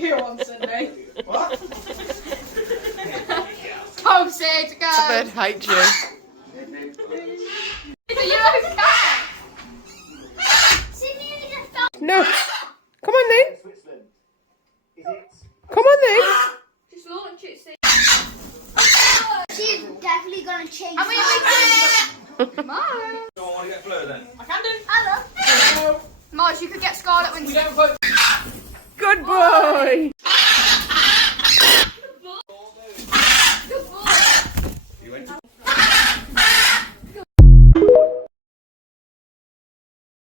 you on Sunday. What? Tom said go. Bird hate you. Are you okay? No. Come on then. Come on then. Just launch it, see. She's definitely gonna change. I mean, Mars. Don't want to get blue then? I can do. Hello. Mars, you could get Scarlet when We don't vote. Good boy. You went to